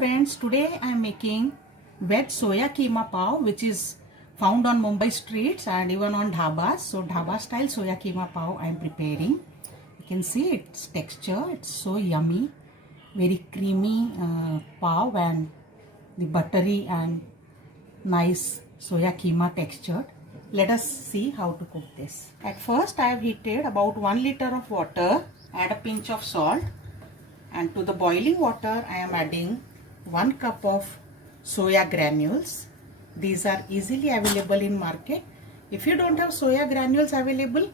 friends, today I am making veg soya keema pav, which is found on Mumbai streets and even on dhabas. So dhaba style soya keema pav I am preparing. You can see its texture, it's so yummy, very creamy pav and the buttery and nice soya keema texture. Let us see how to cook this. At first I have heated about 1 liter of water, add a pinch of salt, and to the boiling water I am adding 1 cup of soya granules. These are easily available in market. If you don't have soya granules available,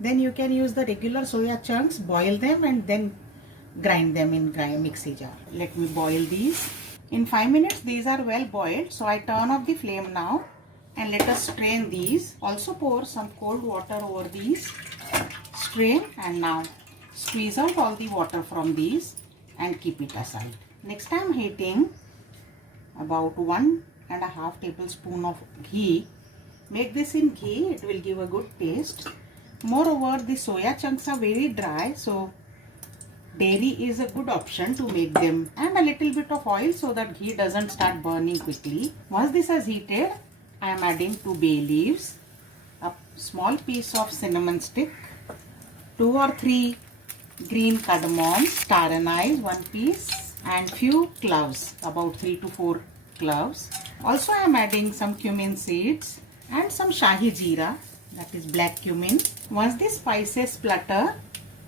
then you can use the regular soya chunks, boil them and then grind them in mixie jar. Let me boil these. In 5 minutes these are well boiled, so I turn off the flame now and let us strain these. Also pour some cold water over these. Strain and now squeeze out all the water from these and keep it aside. Next I am heating about 1.5 tablespoon of ghee. Make this in ghee, it will give a good taste. Moreover, the soya chunks are very dry, so dairy is a good option to make them, and a little bit of oil so that ghee doesn't start burning quickly. Once this has heated, I am adding 2 bay leaves, a small piece of cinnamon stick, 2 or 3 green cardamoms, star anise 1 piece, and few cloves, about 3 to 4 cloves. Also I am adding some cumin seeds and some shahi jeera, that is black cumin. Once the spices splutter,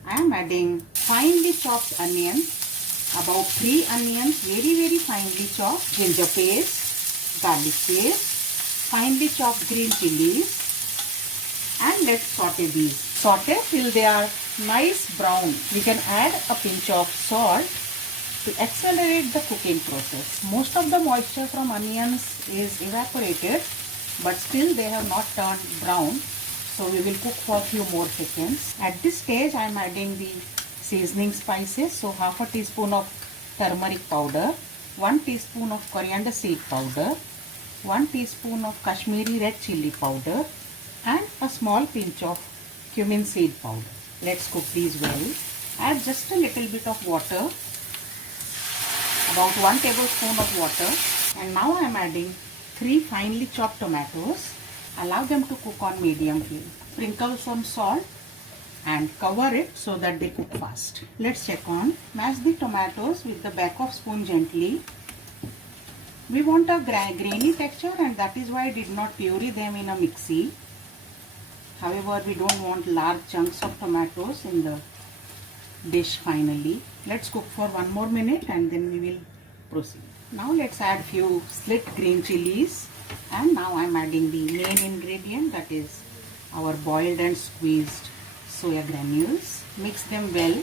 I am adding finely chopped onions, about 3 onions, very finely chopped, ginger paste, garlic paste, finely chopped green chilies, and let's saute these. Saute till they are nice brown. We can add a pinch of salt to accelerate the cooking process. Most of the moisture from onions is evaporated, but still they have not turned brown, so we will cook for a few more seconds. At this stage I am adding the seasoning spices, so half a teaspoon of turmeric powder, 1 teaspoon of coriander seed powder, 1 teaspoon of Kashmiri red chili powder, and a small pinch of cumin seed powder. Let's cook these well. Add just a little bit of water, about 1 tablespoon of water, and now I am adding 3 finely chopped tomatoes. Allow them to cook on medium flame. Sprinkle some salt and cover it so that they cook fast. Let's check on. Mash the tomatoes with the back of spoon gently. We want a grainy texture, and that is why I did not puree them in a mixie. However, we don't want large chunks of tomatoes in the dish finally. Let's cook for 1 more minute and then we will proceed. Now let's add few slit green chilies, and now I am adding the main ingredient, that is our boiled and squeezed soya granules. Mix them well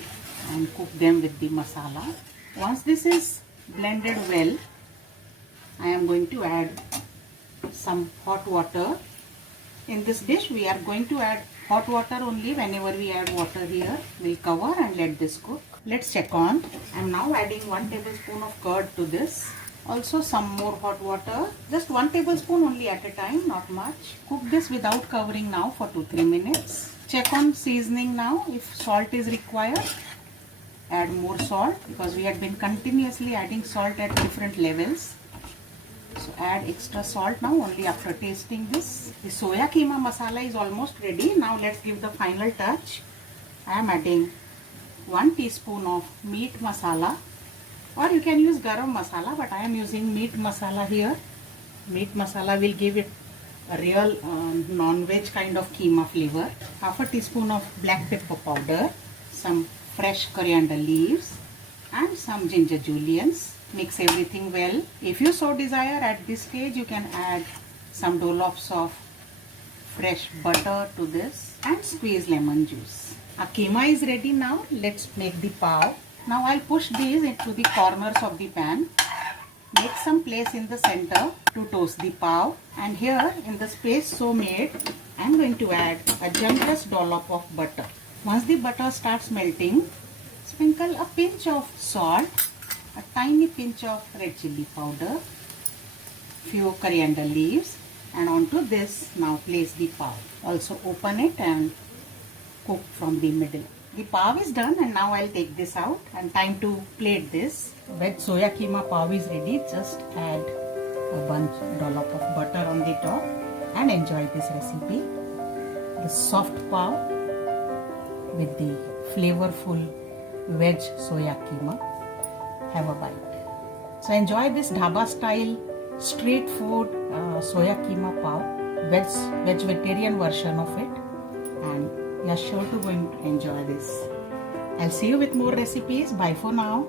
and cook them with the masala. Once this is blended well, I am going to add some hot water. In this dish we are going to add hot water only. Whenever we add water here, we'll cover and let this cook. Let's check on. I am now adding 1 tablespoon of curd to this. Also some more hot water, just 1 tablespoon only at a time, not much. Cook this without covering now for 2-3 minutes. Check on seasoning now. If salt is required, add more salt, because we had been continuously adding salt at different levels. So add extra salt now only after tasting this. The soya keema masala is almost ready. Now let's give the final touch. I am adding 1 teaspoon of meat masala, or you can use garam masala, but I am using meat masala here. Meat masala will give it a real non-veg kind of keema flavor. Half a teaspoon of black pepper powder, some fresh coriander leaves, and some ginger julienne. Mix everything well. If you so desire, at this stage you can add some dollops of fresh butter to this and squeeze lemon juice. Our keema is ready now. Let's make the pav. Now I'll push these into the corners of the pan. Make some place in the center to toast the pav, and here in the space so made, I'm going to add a generous dollop of butter. Once the butter starts melting, sprinkle a pinch of salt, a tiny pinch of red chili powder, few coriander leaves, and onto this now place the pav. Also open it and cook from the middle. The pav is done and now I'll take this out and time to plate this. Veg soya keema pav is ready. Just add a dollop of butter on the top and enjoy this recipe. The soft pav with the flavorful veg soya keema. Have a bite. So enjoy this dhaba style street food soya keema pav, vegetarian version of it, and you are sure to going to enjoy this. I'll see you with more recipes. Bye for now.